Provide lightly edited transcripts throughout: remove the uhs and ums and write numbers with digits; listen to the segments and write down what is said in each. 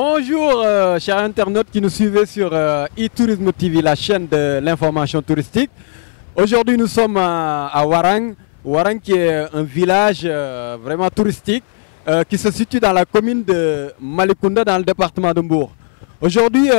Bonjour chers internautes qui nous suivez sur e-Tourisme TV, la chaîne de l'information touristique. Aujourd'hui nous sommes à Warang. Warang qui est un village vraiment touristique qui se situe dans la commune de Malicounda dans le département de Mbour. Aujourd'hui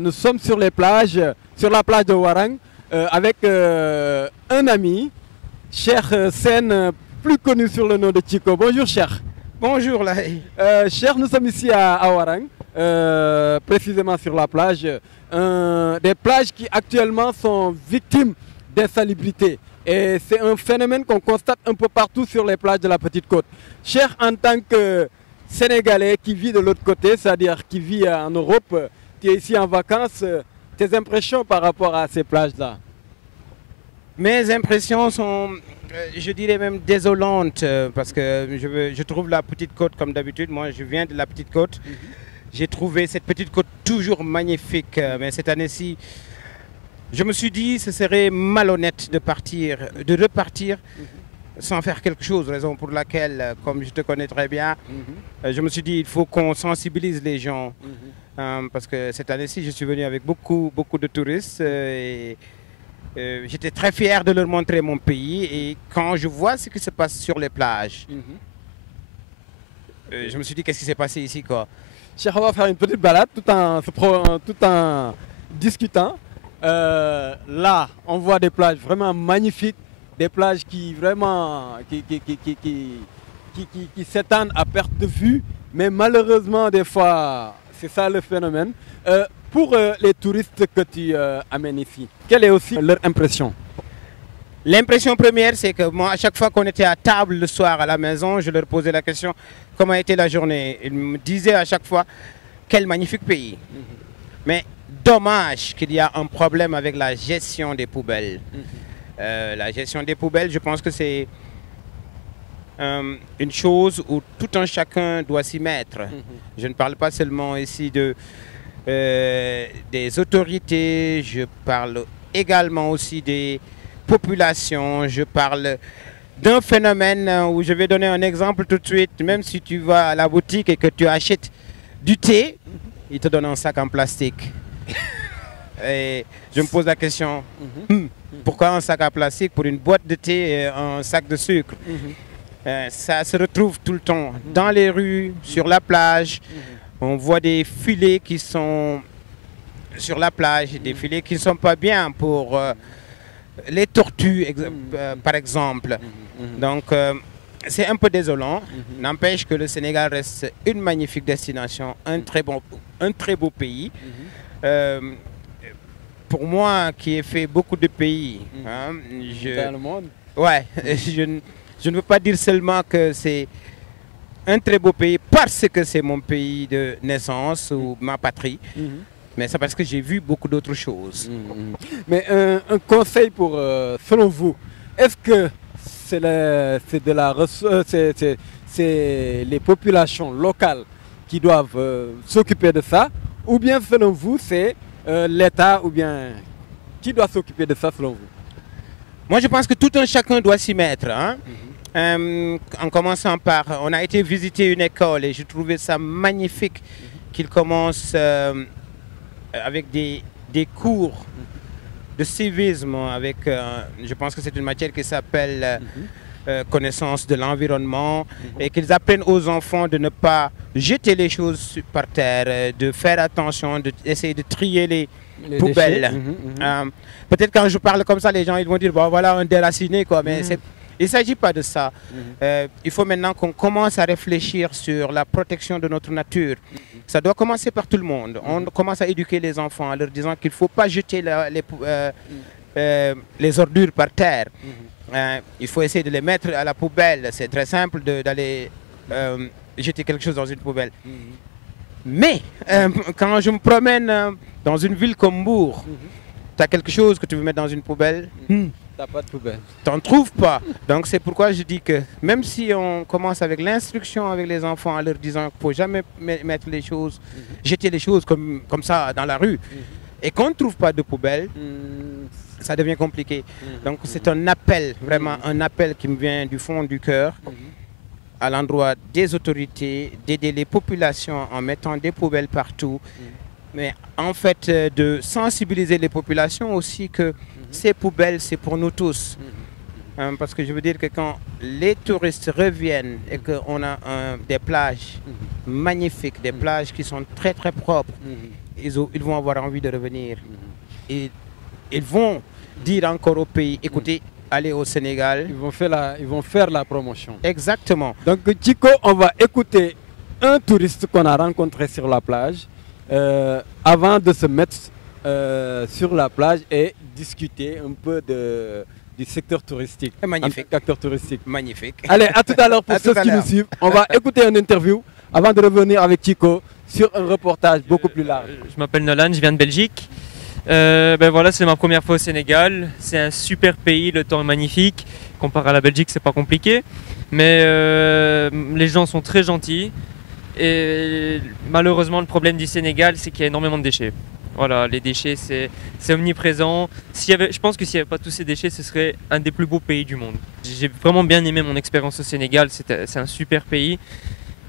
nous sommes sur les plages, sur la plage de Warang avec un ami, Cheikh Sen, plus connu sur le nom de Chico. Bonjour Cheikh. Bonjour Laye. Cheikh, nous sommes ici à Warang, précisément sur la plage. Des plages qui actuellement sont victimes d'insalubrité. Et c'est un phénomène qu'on constate un peu partout sur les plages de la Petite Côte. Cheikh, en tant que Sénégalais qui vit de l'autre côté, c'est-à-dire qui vit en Europe, qui est ici en vacances, tes impressions par rapport à ces plages-là? Mes impressions sont, je dirais même désolantes, parce que je trouve la Petite Côte comme d'habitude. Moi, je viens de la Petite Côte. J'ai trouvé cette Petite Côte toujours magnifique, mais cette année-ci, je me suis dit que ce serait malhonnête de repartir sans faire quelque chose, raison pour laquelle, comme je te connais très bien, je me suis dit il faut qu'on sensibilise les gens, parce que cette année-ci, je suis venu avec beaucoup de touristes et j'étais très fier de leur montrer mon pays, et quand je vois ce qui se passe sur les plages, je me suis dit qu'est-ce qui s'est passé ici quoi. Cheikh, on va faire une petite balade tout en discutant. Là, on voit des plages vraiment magnifiques, des plages qui vraiment qui s'étendent à perte de vue, mais malheureusement des fois, c'est ça le phénomène. Pour les touristes que tu amènes ici, quelle est aussi leur impression? L'impression première, c'est que moi, à chaque fois qu'on était à table le soir à la maison, je leur posais la question comment a été la journée. Ils me disaient à chaque fois quel magnifique pays. Mais dommage qu'il y a un problème avec la gestion des poubelles. La gestion des poubelles, je pense que c'est une chose où tout un chacun doit s'y mettre. Je ne parle pas seulement ici des autorités, je parle également aussi des populations, je parle d'un phénomène où je vais donner un exemple tout de suite. Même si tu vas à la boutique et que tu achètes du thé, ils te donnent un sac en plastique. Et je me pose la question, pourquoi un sac en plastique pour une boîte de thé et un sac de sucre? Ça se retrouve tout le temps dans les rues, sur la plage. On voit des filets qui sont sur la plage, des filets qui ne sont pas bien pour les tortues, par exemple. Donc, c'est un peu désolant. N'empêche que le Sénégal reste une magnifique destination, un très beau pays. Pour moi, qui ai fait beaucoup de pays, dans le monde. Ouais, je ne veux pas dire seulement que c'est un très beau pays parce que c'est mon pays de naissance ou ma patrie, mais c'est parce que j'ai vu beaucoup d'autres choses. Mais un conseil pour, selon vous, est-ce que c'est les populations locales qui doivent s'occuper de ça, ou bien selon vous c'est l'État, ou bien qui doit s'occuper de ça selon vous? Moi je pense que tout un chacun doit s'y mettre. En commençant par, on a été visiter une école et j'ai trouvé ça magnifique qu'ils commencent avec des cours de civisme, avec, je pense que c'est une matière qui s'appelle connaissance de l'environnement, et qu'ils apprennent aux enfants de ne pas jeter les choses par terre, de faire attention, d'essayer de trier les poubelles. Peut-être quand je parle comme ça, les gens ils vont dire bon voilà un déraciné quoi, mais il ne s'agit pas de ça. Il faut maintenant qu'on commence à réfléchir sur la protection de notre nature. Ça doit commencer par tout le monde. On commence à éduquer les enfants en leur disant qu'il ne faut pas jeter les ordures par terre. Il faut essayer de les mettre à la poubelle. C'est très simple d'aller jeter quelque chose dans une poubelle. Mais quand je me promène dans une ville comme Mbour, tu as quelque chose que tu veux mettre dans une poubelle, T'as pas de poubelle. tu n'en trouves pas. Donc c'est pourquoi je dis que même si on commence avec l'instruction avec les enfants en leur disant qu'il ne faut jamais mettre les choses, jeter les choses comme ça dans la rue, et qu'on ne trouve pas de poubelle, ça devient compliqué. Donc c'est un appel, vraiment un appel qui me vient du fond du cœur à l'endroit des autorités d'aider les populations en mettant des poubelles partout. Mais en fait, de sensibiliser les populations aussi que ces poubelles, c'est pour nous tous. Parce que je veux dire que quand les touristes reviennent et qu'on a des plages magnifiques, des plages qui sont très très propres, ils vont avoir envie de revenir. Et ils vont dire encore au pays, écoutez, allez au Sénégal. Ils vont faire la promotion. Exactement. Donc Chico, on va écouter un touriste qu'on a rencontré sur la plage avant de se mettre sur la plage et discuter un peu du secteur touristique. Magnifique. Acteur touristique. Magnifique. Allez, à tout à l'heure pour ceux qui nous suivent. On va écouter une interview avant de revenir avec Chico sur un reportage beaucoup plus large. Je m'appelle Nolan, je viens de Belgique. Ben voilà, c'est ma première fois au Sénégal. C'est un super pays, le temps est magnifique. Comparé à la Belgique, c'est pas compliqué. Mais les gens sont très gentils. Et malheureusement, le problème du Sénégal, c'est qu'il y a énormément de déchets. Voilà, les déchets, c'est omniprésent. Je pense que s'il n'y avait pas tous ces déchets, ce serait un des plus beaux pays du monde. J'ai vraiment bien aimé mon expérience au Sénégal. C'est un super pays.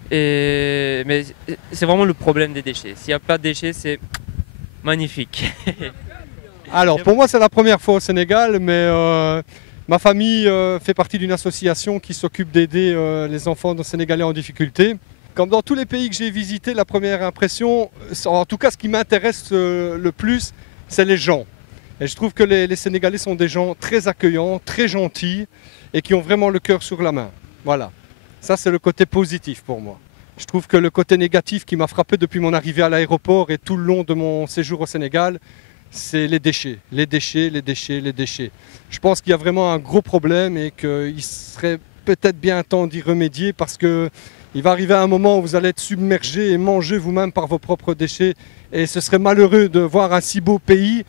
Mais c'est vraiment le problème des déchets. S'il n'y a pas de déchets, c'est magnifique. Alors pour moi c'est la première fois au Sénégal, mais ma famille fait partie d'une association qui s'occupe d'aider les enfants sénégalais en difficulté. Comme dans tous les pays que j'ai visités, la première impression, en tout cas ce qui m'intéresse le plus, c'est les gens. Et je trouve que les Sénégalais sont des gens très accueillants, très gentils et qui ont vraiment le cœur sur la main. Voilà, ça c'est le côté positif pour moi. Je trouve que le côté négatif qui m'a frappé depuis mon arrivée à l'aéroport et tout le long de mon séjour au Sénégal, c'est les déchets, les déchets, les déchets, les déchets. Je pense qu'il y a vraiment un gros problème et qu'il serait peut-être bien temps d'y remédier parce qu'il va arriver un moment où vous allez être submergé et mangé vous-même par vos propres déchets et ce serait malheureux de voir un si beau pays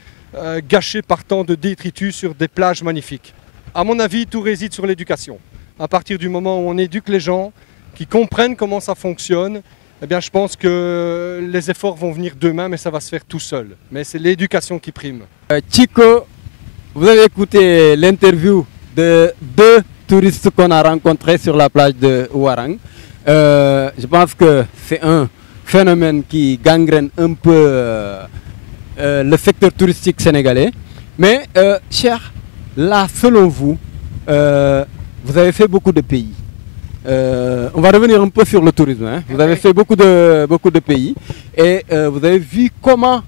gâché par tant de détritus sur des plages magnifiques. À mon avis, tout réside sur l'éducation. À partir du moment où on éduque les gens, qui comprennent comment ça fonctionne, eh bien, je pense que les efforts vont venir d'eux-mêmes et ça va se faire tout seul. Mais c'est l'éducation qui prime. Chico, vous avez écouté l'interview de deux touristes qu'on a rencontrés sur la plage de Ouarang. Je pense que c'est un phénomène qui gangrène un peu le secteur touristique sénégalais. Mais, cher, là, selon vous, vous avez fait beaucoup de pays. On va revenir un peu sur le tourisme. Hein. Vous avez fait beaucoup de pays et vous avez vu comment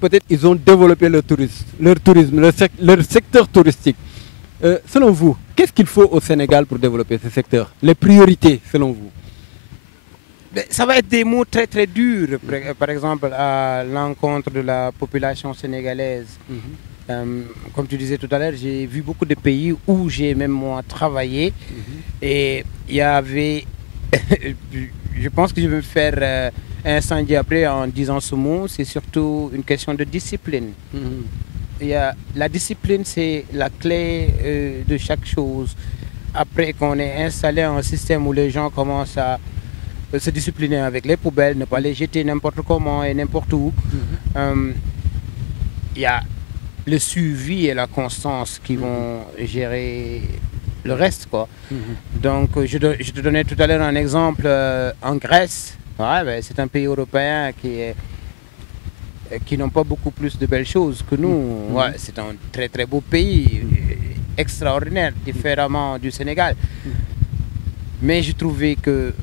peut-être ils ont développé leur tourisme, leur secteur touristique. Selon vous, qu'est-ce qu'il faut au Sénégal pour développer ce secteur? Les priorités, selon vous? Ça va être des mots très très durs, par exemple à l'encontre de la population sénégalaise. Comme tu disais tout à l'heure, j'ai vu beaucoup de pays où j'ai même moi travaillé et il y avait, je pense que je vais me faire incendier après en disant ce mot, c'est surtout une question de discipline. La discipline, c'est la clé de chaque chose. Après qu'on ait installé un système où les gens commencent à se discipliner avec les poubelles, ne pas les jeter n'importe comment et n'importe où, il y a le suivi et la constance qui vont gérer le reste, quoi. Donc je te donnais tout à l'heure un exemple en Grèce. Ouais, c'est un pays européen qui n'ont pas beaucoup plus de belles choses que nous. Ouais, c'est un très très beau pays, extraordinaire, différemment du Sénégal. Mais je trouvais que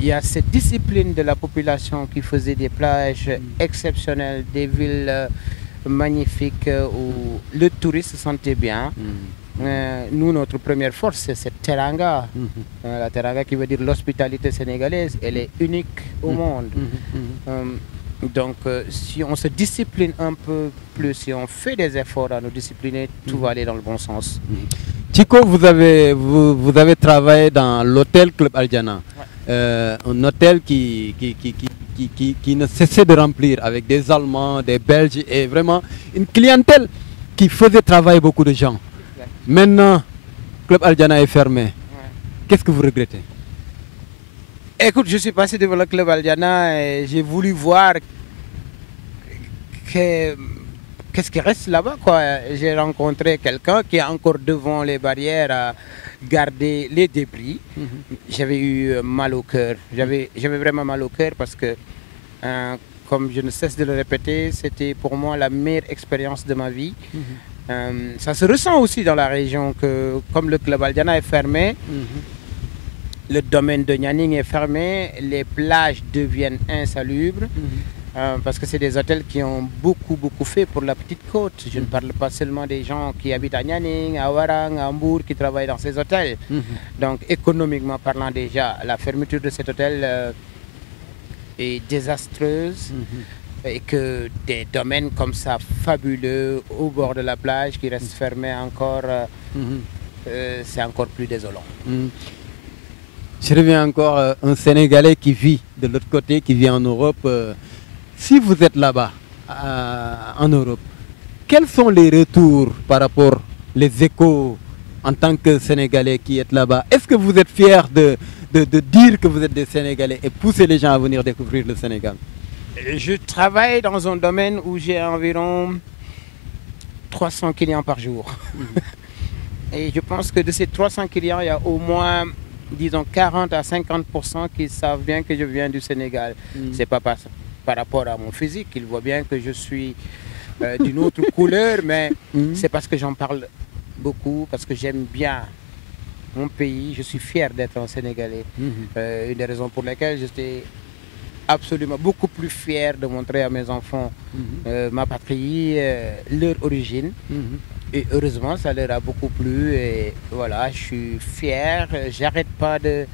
il y a cette discipline de la population qui faisait des plages exceptionnelles, des villes magnifique où le touriste se sentait bien. Nous, notre première force, c'est cette teranga. La teranga qui veut dire l'hospitalité sénégalaise, elle est unique au monde. Donc, si on se discipline un peu plus, si on fait des efforts à nous discipliner, tout va aller dans le bon sens. Chico, vous avez travaillé dans l'hôtel Club Aldiana. Ouais. Un hôtel qui ne cessait de remplir avec des Allemands, des Belges et vraiment une clientèle qui faisait travailler beaucoup de gens. Exact. Maintenant, Club Aldiana est fermé. Ouais. Qu'est-ce que vous regrettez? Écoute, je suis passé devant le Club Aldiana et j'ai voulu voir qu'est-ce qui reste là-bas, quoi? J'ai rencontré quelqu'un qui est encore devant les barrières à garder les débris. J'avais eu mal au cœur. J'avais vraiment mal au cœur parce que, comme je ne cesse de le répéter, c'était pour moi la meilleure expérience de ma vie. Ça se ressent aussi dans la région que, comme le Club Aldiana est fermé, le domaine de Nianing est fermé, les plages deviennent insalubres. Parce que c'est des hôtels qui ont beaucoup fait pour la petite côte. Je ne parle pas seulement des gens qui habitent à Nianing, à Warang, à Hambourg, qui travaillent dans ces hôtels. Donc économiquement parlant déjà, la fermeture de cet hôtel est désastreuse. Et que des domaines comme ça, fabuleux, au bord de la plage, qui restent fermés encore, c'est encore plus désolant. Je reviens encore, un Sénégalais qui vit de l'autre côté, qui vit en Europe. Si vous êtes là-bas, en Europe, quels sont les retours par rapport les échos en tant que Sénégalais qui êtes là-bas? Est-ce que vous êtes fiers de dire que vous êtes des Sénégalais et pousser les gens à venir découvrir le Sénégal? Je travaille dans un domaine où j'ai environ 300 clients par jour. Et je pense que de ces 300 clients, il y a au moins, disons, 40 à 50% qui savent bien que je viens du Sénégal. C'est pas par rapport à mon physique, ils voient bien que je suis d'une autre couleur, mais c'est parce que j'en parle beaucoup, parce que j'aime bien mon pays, je suis fier d'être un Sénégalais. Une des raisons pour lesquelles j'étais absolument beaucoup plus fier de montrer à mes enfants ma patrie, leur origine. Et heureusement, ça leur a beaucoup plu. Et voilà, je suis fier, j'arrête pas de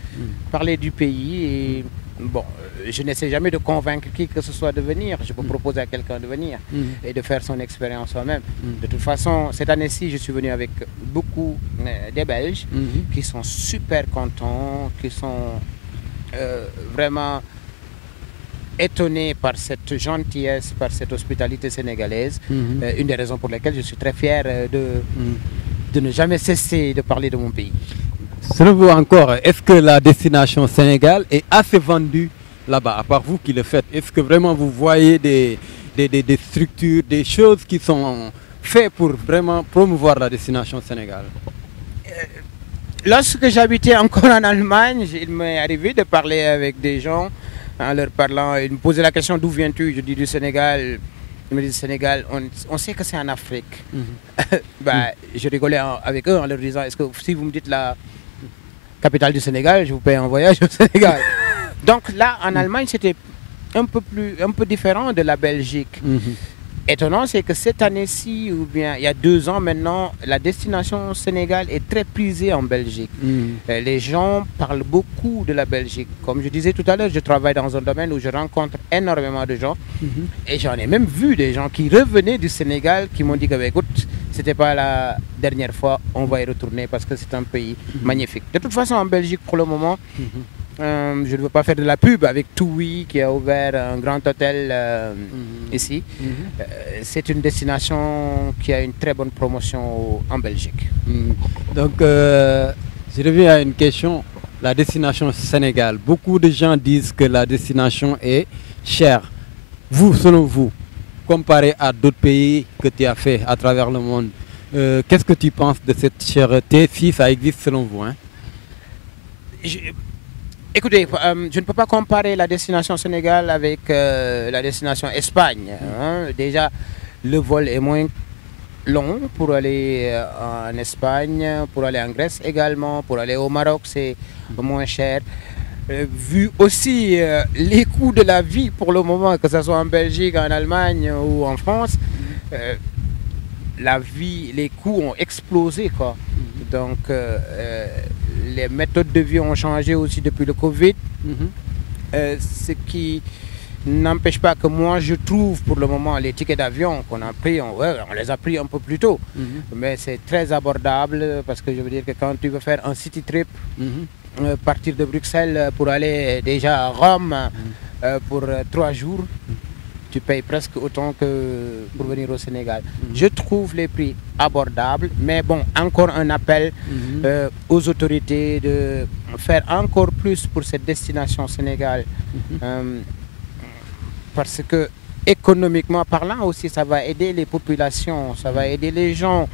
parler du pays. Et bon, je n'essaie jamais de convaincre qui que ce soit de venir. Je peux proposer à quelqu'un de venir et de faire son expérience soi-même. De toute façon, cette année-ci, je suis venu avec beaucoup des Belges qui sont super contents, qui sont vraiment étonnés par cette gentillesse, par cette hospitalité sénégalaise. Une des raisons pour lesquelles je suis très fier de ne jamais cesser de parler de mon pays. Selon vous encore, est-ce que la destination Sénégal est assez vendue là-bas, à part vous qui le faites? Est-ce que vraiment vous voyez des structures, des choses qui sont faites pour vraiment promouvoir la destination Sénégal? Lorsque j'habitais encore en Allemagne, il m'est arrivé de parler avec des gens en leur parlant. Ils me posaient la question: d'où viens-tu? Je dis du Sénégal. Ils me disent Sénégal, on sait que c'est en Afrique. Je rigolais avec eux en leur disant: est-ce que si vous me dites la capitale du Sénégal, je vous paye un voyage au Sénégal. Donc là, en Allemagne, c'était un peu différent de la Belgique. Étonnant, c'est que cette année-ci, ou bien il y a 2 ans maintenant, la destination Sénégal est très prisée en Belgique. Les gens parlent beaucoup de la Belgique. Comme je disais tout à l'heure, je travaille dans un domaine où je rencontre énormément de gens. Et j'en ai même vu des gens qui revenaient du Sénégal, qui m'ont dit que, écoute, c'était pas la dernière fois, on va y retourner parce que c'est un pays magnifique. De toute façon, en Belgique, pour le moment, je ne veux pas faire de la pub avec TUI qui a ouvert un grand hôtel ici. C'est une destination qui a une très bonne promotion en Belgique. Donc, je reviens à une question. La destination Sénégal. Beaucoup de gens disent que la destination est chère. Vous, selon vous, comparé à d'autres pays que tu as fait à travers le monde, qu'est-ce que tu penses de cette cherté, si ça existe selon vous, hein? Écoutez, je ne peux pas comparer la destination Sénégal avec la destination Espagne. Déjà, le vol est moins long pour aller en Espagne, pour aller en Grèce également, pour aller au Maroc, c'est moins cher. Vu aussi les coûts de la vie pour le moment, que ce soit en Belgique, en Allemagne ou en France, les coûts ont explosé, quoi. Donc, les méthodes de vie ont changé aussi depuis le Covid, ce qui n'empêche pas que moi je trouve pour le moment les tickets d'avion qu'on a pris, on les a pris un peu plus tôt, mais c'est très abordable parce que je veux dire que quand tu veux faire un city trip, partir de Bruxelles pour aller déjà à Rome pour 3 jours, tu payes presque autant que pour venir au Sénégal. Je trouve les prix abordables, mais bon, encore un appel aux autorités de faire encore plus pour cette destination Sénégal. Parce que économiquement parlant aussi, ça va aider les populations, ça va aider les gens,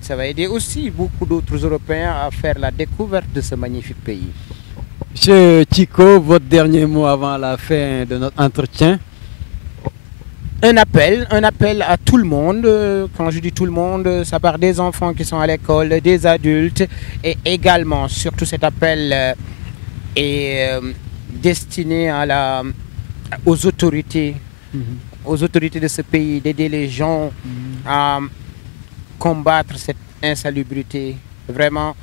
ça va aider aussi beaucoup d'autres Européens à faire la découverte de ce magnifique pays. Monsieur Tchiko, votre dernier mot avant la fin de notre entretien? Un appel à tout le monde. Quand je dis tout le monde, ça part des enfants qui sont à l'école, des adultes, et également, surtout cet appel est destiné aux autorités, de ce pays, d'aider les gens à combattre cette insalubrité. Vraiment,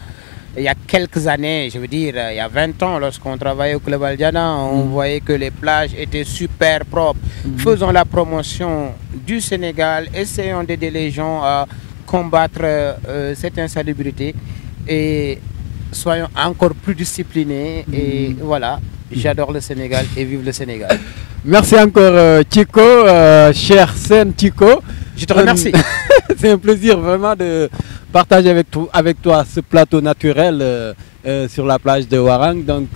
il y a quelques années, je veux dire, il y a 20 ans, lorsqu'on travaillait au Club Aldiana, on voyait que les plages étaient super propres. Faisons la promotion du Sénégal, essayons d'aider les gens à combattre cette insalubrité et soyons encore plus disciplinés. Et voilà, j'adore le Sénégal et vive le Sénégal. Merci encore Tchiko, cher Sen Tchiko. Je te remercie. C'est un plaisir vraiment de partager avec toi ce plateau naturel sur la plage de Ouarang. Donc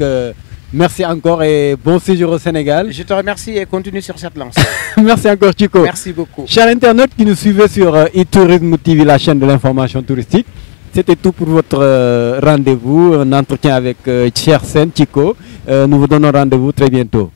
merci encore et bon séjour au Sénégal. Je te remercie et continue sur cette lancée. Merci encore Tchiko. Merci beaucoup. Chers internautes qui nous suivez sur e-Tourisme TV, la chaîne de l'information touristique, c'était tout pour votre rendez-vous, un entretien avec cher Sen Tchiko. Nous vous donnons rendez-vous très bientôt.